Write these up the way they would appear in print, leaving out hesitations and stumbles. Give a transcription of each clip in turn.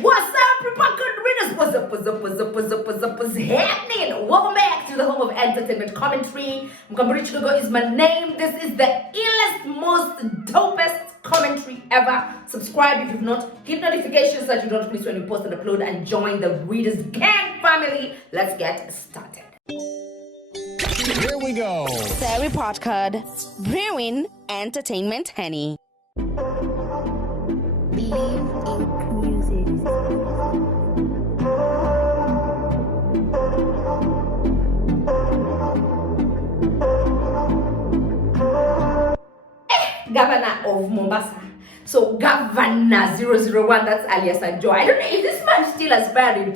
What's up, people? Good readers? What's happening? Welcome back to the home of entertainment commentary. Mkamburi Chigogo is my name. This is the illest, most dopest commentary ever. Subscribe if you've not. Hit notifications so that you don't miss when we post and upload, and join the Readers Gang family. Let's get started. Here we go. Terry Podcast, brewing entertainment honey. Governor of Mombasa. So Governor 001, that's alias Joho. I don't know if this man still aspiring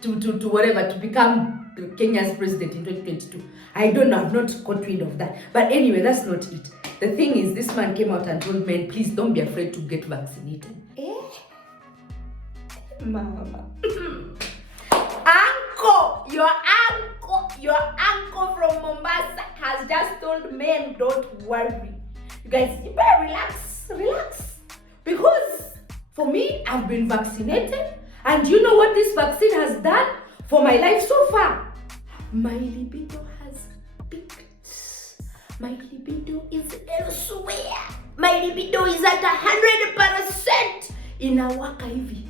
to whatever, to become Kenya's president in 2022. I don't know, I've not got rid of that. But anyway, that's not it. The thing is, this man came out and told men, please don't be afraid to get vaccinated. Mama. Uncle, your uncle from Mombasa has just told men, don't worry. You guys, you better relax. Because for me, I've been vaccinated. And you know what this vaccine has done for my life so far? My libido has peaked. My libido is elsewhere. My libido is at 100%. Inawaka hivi.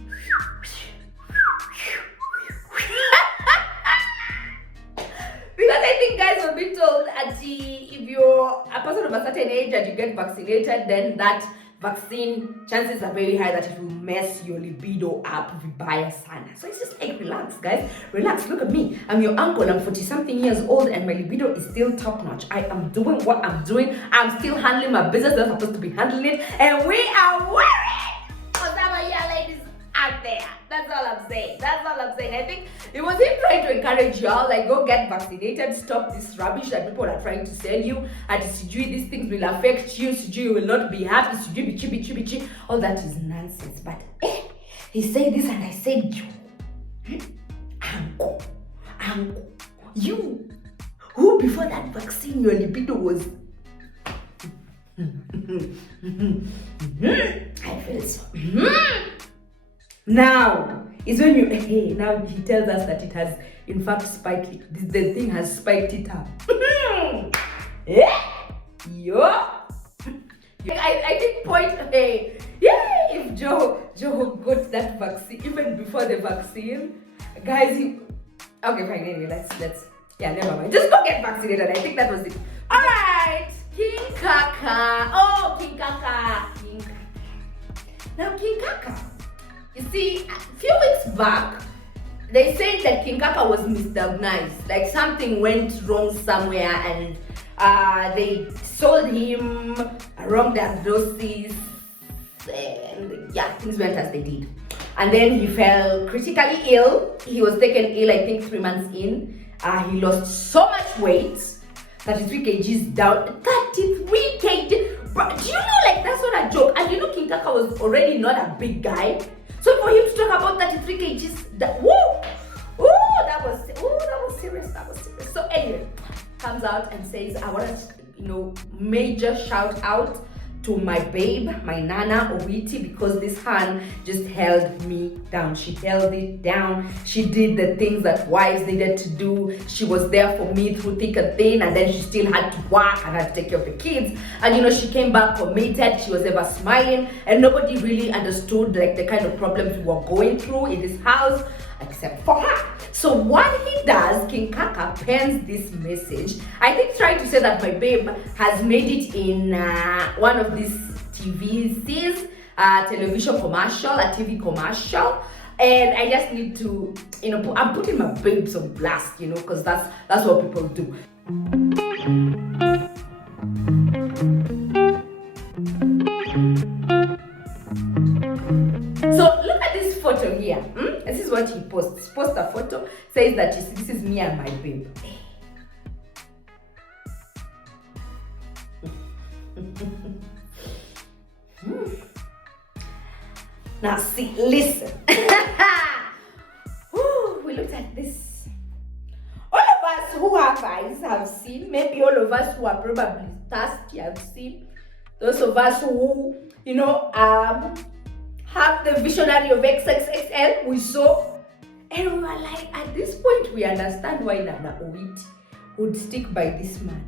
Because I think guys will be told that if you're a person of a certain age and you get vaccinated, then that vaccine, chances are very high that it will mess your libido up vibaya sana. So it's just like, relax guys, relax. Look at me, I'm your uncle, I'm 40 something years old and my libido is still top notch. I am doing what I'm doing. I'm still handling my business that's supposed to be handling it, and we are worried for some of you ladies out there. That's all I'm saying. I think it was him trying to encourage y'all, like, go get vaccinated, stop this rubbish that people are trying to sell you. And these things will affect you, you will not be happy, bichi. All that is nonsense. But he said this and I said, uncle, you, who before that vaccine, your libido was I feel so. Now is when you now he tells us that it has in fact spiked it. The thing has spiked it up. I think if Joho got that vaccine even before the vaccine, guys, okay, fine, anyway, let's never mind. Just go get vaccinated. I think that was it. Alright, King Kaka. King Kaka. Now King Kaka. You see, a few weeks back, they said that King Kaka was misdiagnosed. Like something went wrong somewhere and they sold him a wrong diagnosis. And things went as they did. And then he fell critically ill. He was taken ill, I think 3 months in. He lost so much weight, 33 kgs down. 33 kg. Bro, do you know, like, that's not a joke. And you know, King Kaka was already not a big guy. So for him to talk about 33 kgs, that was serious. So anyway, comes out and says, I want to, major shout out to my babe, my Nana Owiti, because this hand just held me down. She held it down. She did the things that wives needed to do. She was there for me through thick and thin, and then she still had to work and had to take care of the kids. And she came back committed. She was ever smiling, and nobody really understood like the kind of problems we were going through in this house except for her. So what he does, King Kaka pens this message, I think trying to say that my babe has made it in one of these TVs, television commercial, a TV commercial, and I just need to, I'm putting my babes on blast, because that's what people do. So look at this photo here. This is what he posts. Post a photo, says that this is me and my babe. Now see, listen. We looked at this. All of us who have eyes have seen. Maybe all of us who are probably thirsty have seen. Those of us who, have the visionary of XXX fell, we saw, and we were like, at this point, we understand why Nana Owit would stick by this man.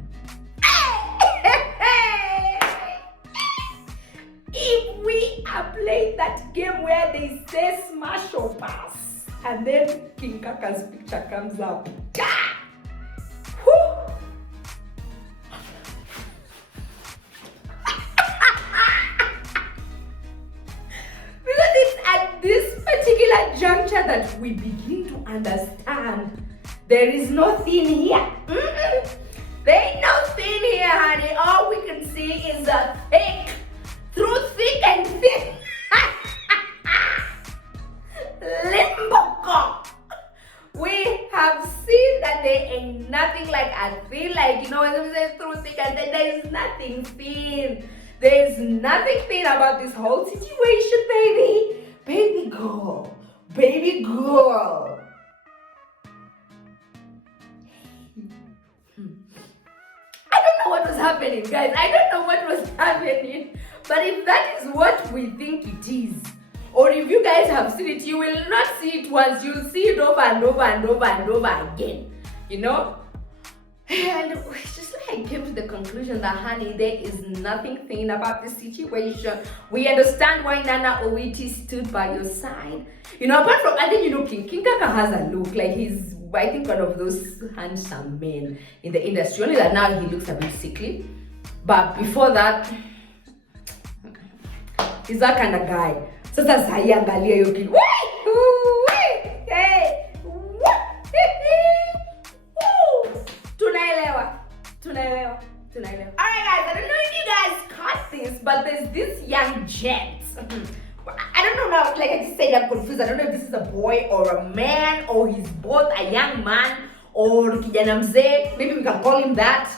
If we are playing that game where they say smash or pass, and then King Kaka's picture comes up. Woo! Because it's at this particular juncture that we begin to understand there is no thin here. There ain't no thin here, honey. All we can see is a thick, through thick and thin. Limboko. We have seen that there ain't nothing like a thin, like, you know, when we say through thick and thin, there is nothing thin. There is nothing thin about this whole situation, baby. Baby girl. Baby girl. I don't know what was happening, guys. I don't know what was happening. But if that is what we think it is, or if you guys have seen it, you will not see it once. You'll see it over and over and over and over again. You know? And it's just like I came to the conclusion that, honey, there is nothing thin about this situation. We understand why Nana Owiti stood by your side. You know, apart from, I think, you know, King Kaka has a look like he's, I think, one of those handsome men in the industry. Only that now he looks a bit sickly. But before that, he's that kind of guy. Sasa sahi angalia hiyo kitu. Hey! Tunaelewa. Alright guys, I don't know if you guys caught this, but there's this young gent. I don't know now, like I just said, I'm confused. I don't know if this is a boy or a man, or he's both a young man or kijana mzee. Maybe we can call him that.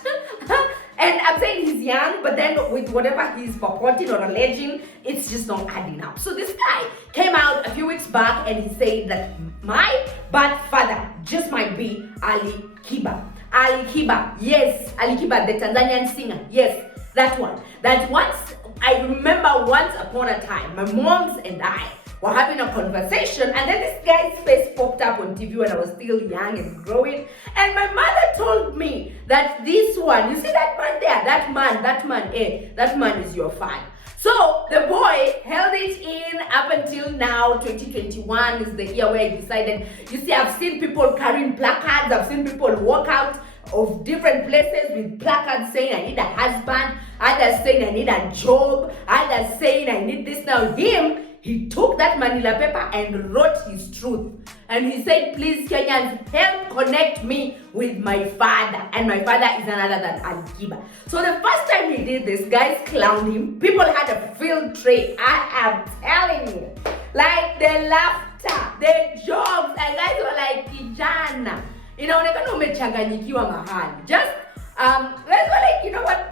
And I'm saying he's young, but then with whatever he's purporting or alleging, it's just not adding up. So this guy came out a few weeks back and he said that my bad father just might be Alikiba. Alikiba, yes, Alikiba, the Tanzanian singer, yes, that one. That once, I remember once upon a time, my moms and I were having a conversation, and then this guy's face popped up on TV when I was still young and growing, and my mother told me that this one, you see that man there, that man is your father. So the boy held it in up until now. 2021 is the year where he decided. You see, I've seen people carrying placards, I've seen people walk out of different places with placards saying I need a husband, others saying I need a job, others saying I need this. Now he took that manila paper and wrote his truth. And he said, please Kenyans, help connect me with my father. And my father is none other than Alikiba. So the first time he did this, guys clowned him. People had a field trip. I am telling you. Like the laughter, the jokes, and guys were like, kijana. Inaonekana umechanganyikiwa mahali. Just, let's go like, you know what,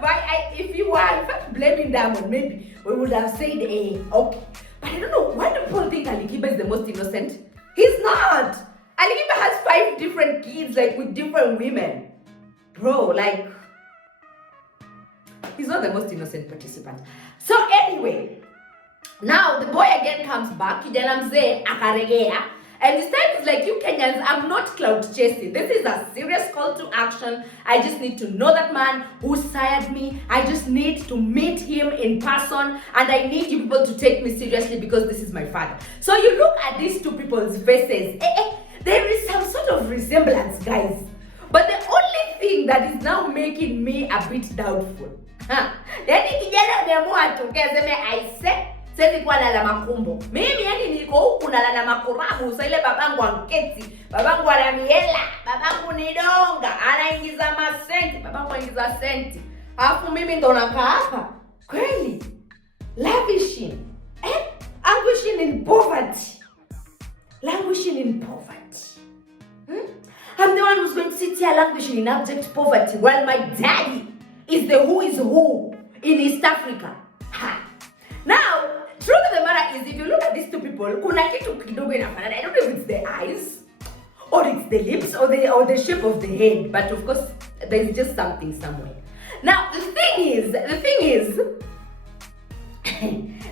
if you were in fact blaming Diamond, maybe we would have said, okay. But I don't know, why do people think Alikiba is the most innocent? He's not. Alikiba has 5 different kids, like with different women. Bro, like, he's not the most innocent participant. So anyway, now the boy again comes back, kijana mzee akaregea. And this time it's like, you Kenyans, I'm not cloud chasing. This is a serious call to action. I just need to know that man who sired me. I just need to meet him in person. And I need you people to take me seriously because this is my father. So you look at these two people's faces. There is some sort of resemblance, guys. But the only thing that is now making me a bit doubtful. Sisi kwa lala makumbo. Mimi yani niko huku nalala makurabu. Sa ile babangu anketi. Babangu anamiela. Babangu ni donga. Anaingiza masenti. Babangu anaingiza senti. Alafu mimi ndo nakaa hapa. Kweli. Lavishing. Languishing in poverty. Languishing in poverty. I'm the one who's going to sit here languishing in abject poverty while my daddy is the who is who in East Africa. Now, truth of the matter is, if you look at these two people, kuna kitu kidogo inafanana. I don't know if it's the eyes, or it's the lips, or the shape of the head, but of course, there's just something somewhere. Now, the thing is,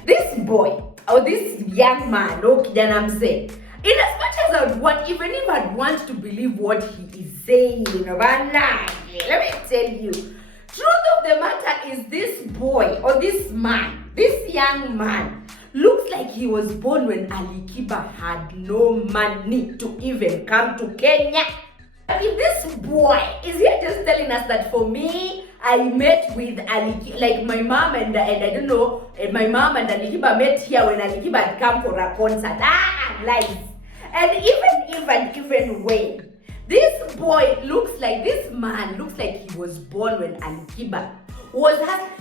this boy, or this young man, kijana mzee, in as much as I would want, even if I'd want to believe what he is saying, let me tell you, truth of the matter is this boy or this man, this young man, looks like he was born when Alikiba had no money to even come to Kenya. I mean, this boy is here just telling us that for me, I met with Alikiba, like my mom and I don't know, my mom and Alikiba met here when Alikiba had come for a concert. Lies. And even when this boy this man looks like he was born when Alikiba was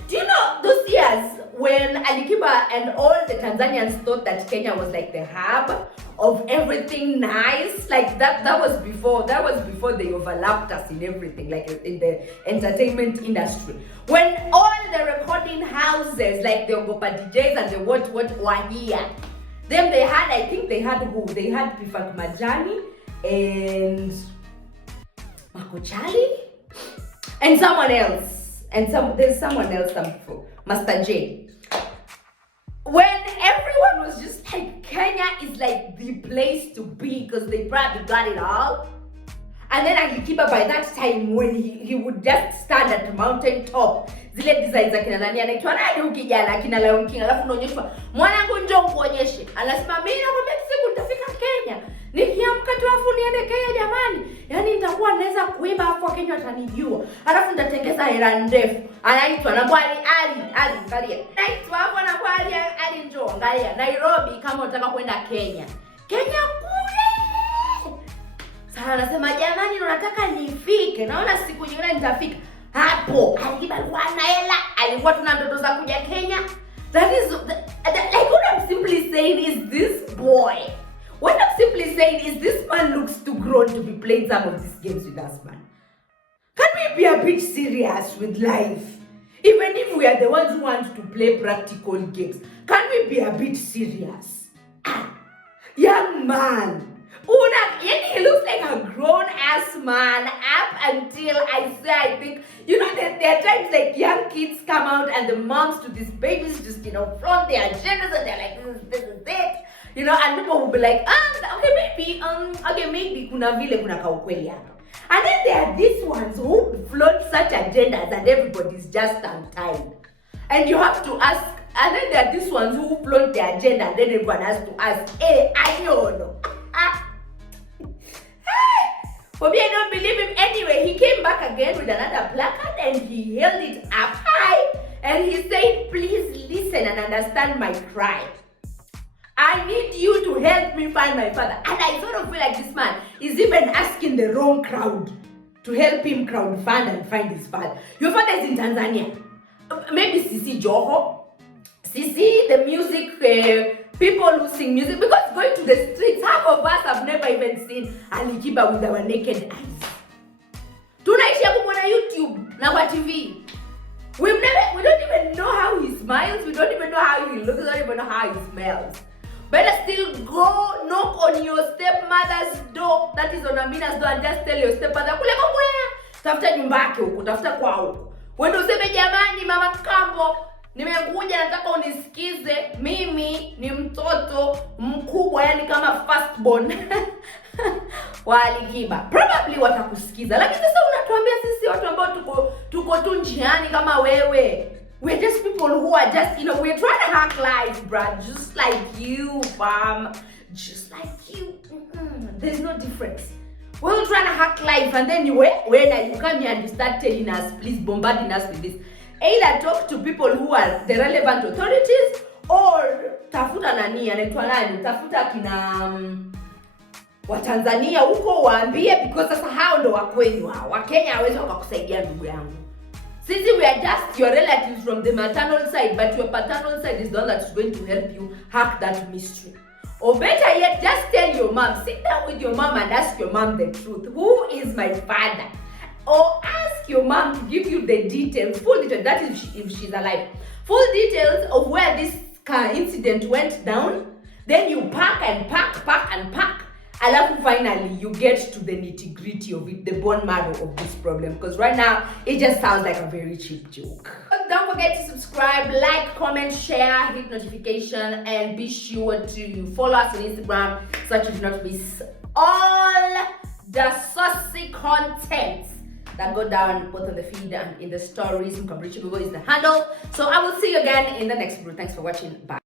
do you know those years when Alikiba and all the Tanzanians thought that Kenya was like the hub of everything nice, like that was before they overlapped us in everything, like in the entertainment industry, when all the recording houses like the Ogopa DJs and the what were here. Then they had who? They had Pifak Majani and Makochali and someone else. There's someone else, Master J. When everyone was just like, Kenya is like the place to be because they probably got it all. And then Alikiba, by that time, when he would just stand at the mountain top, zile designs za kina nani anaitwa nani ukijana kina Lion King, alafu unaonyeshwa mwanangu njoo kuonyeshe, anasema mimi nakwambia siku nitafika Kenya, nikiamka tu afu niende Kenya jamani, yani nitakuwa naweza kuimba afu Kenya watanijua, alafu nitatengeza hela ndefu, anaitwa na Bwali Ali angalia, anaitwa hapo na Bwali Ali njoo angalia Nairobi kama unataka kwenda Kenya kule. Sasa anasema jamani nataka nifike, naona siku nyingine nitafika. Hapo Alikiba alikuwa na hela, alikuwa tuna ndoto za kuja Kenya. That is like what I'm simply saying is this boy. What I'm simply saying is this man looks too grown to be playing some of these games with us, man. Can we be a bit serious with life? Even if we are the ones who want to play practical games, can we be a bit serious? Young man. He looks like a grown-ass man up until I think, there are times like young kids come out and the moms to these babies just, flaunt their genders and they're like, this is it. And people will be like, maybe kuna vile kuna kaukweli hapa. And then there are these ones who flaunt such agendas and everybody's just untied. And you have to ask, and then there are these ones who flaunt their agenda and then everyone has to ask, I don't know. For me, I don't believe him. Anyway, he came back again with another placard and he held it up high and he said, please listen and understand my cry. I need you to help me find my father. And I sort of feel like this man is even asking the wrong crowd to help him crowdfund and find his father. Your father is in Tanzania. Maybe Joho. The music, people who sing music, because going to the streets, half of us have never even seen Alikiba with our naked eyes. Tunaishi hapo on YouTube na kwa TV. We don't even know how he smiles, we don't even know how he looks, we don't even know how he smells. Better still go knock on your stepmother's door, that is on Amina's door, and just tell your stepmother, kule kwa tafuta nyumba yake huko, tafuta kwao huko. Wewe useme jamani mama Kambo, nimekuja nataka unisikize, mimi ni mtoto mkubwa yani kama first born wa Alikiba. Probably watakusikiza. Lakini sasa unatuambia sisi watu ambao tuko tu njiani kama wewe. We're just people who are just, we're trying to hack life, bruh. Just like you, fam. Just like you. There's no difference. We're trying to hack life and then when you come here and you start telling us, please bombarding us with this. Either talk to people who are the relevant authorities or tafuta tafuta kina wa Tanzania huko waambie, because sasa hao ndo wakwenyu hao. Wakenya hawezi wakakusaidia ndugu yangu. Sisi we are just your relatives from the maternal side, but your paternal side is the one that's going to help you hack that mystery. Or better yet, just tell your mom, sit down with your mom and ask your mom the truth. Who is my father? Or ask your mom to give you the details, full details, that is if she's alive. Full details of where this car incident went down. Then you pack and pack. alafu finally you get to the nitty-gritty of it, the bone marrow of this problem, because right now it just sounds like a very cheap joke. Don't forget to subscribe, like, comment, share, hit notification, and be sure to follow us on Instagram so that you do not miss all the saucy content that go down both on the feed and in the stories. Is the handle. So I will see you again in the next video. Thanks for watching. Bye.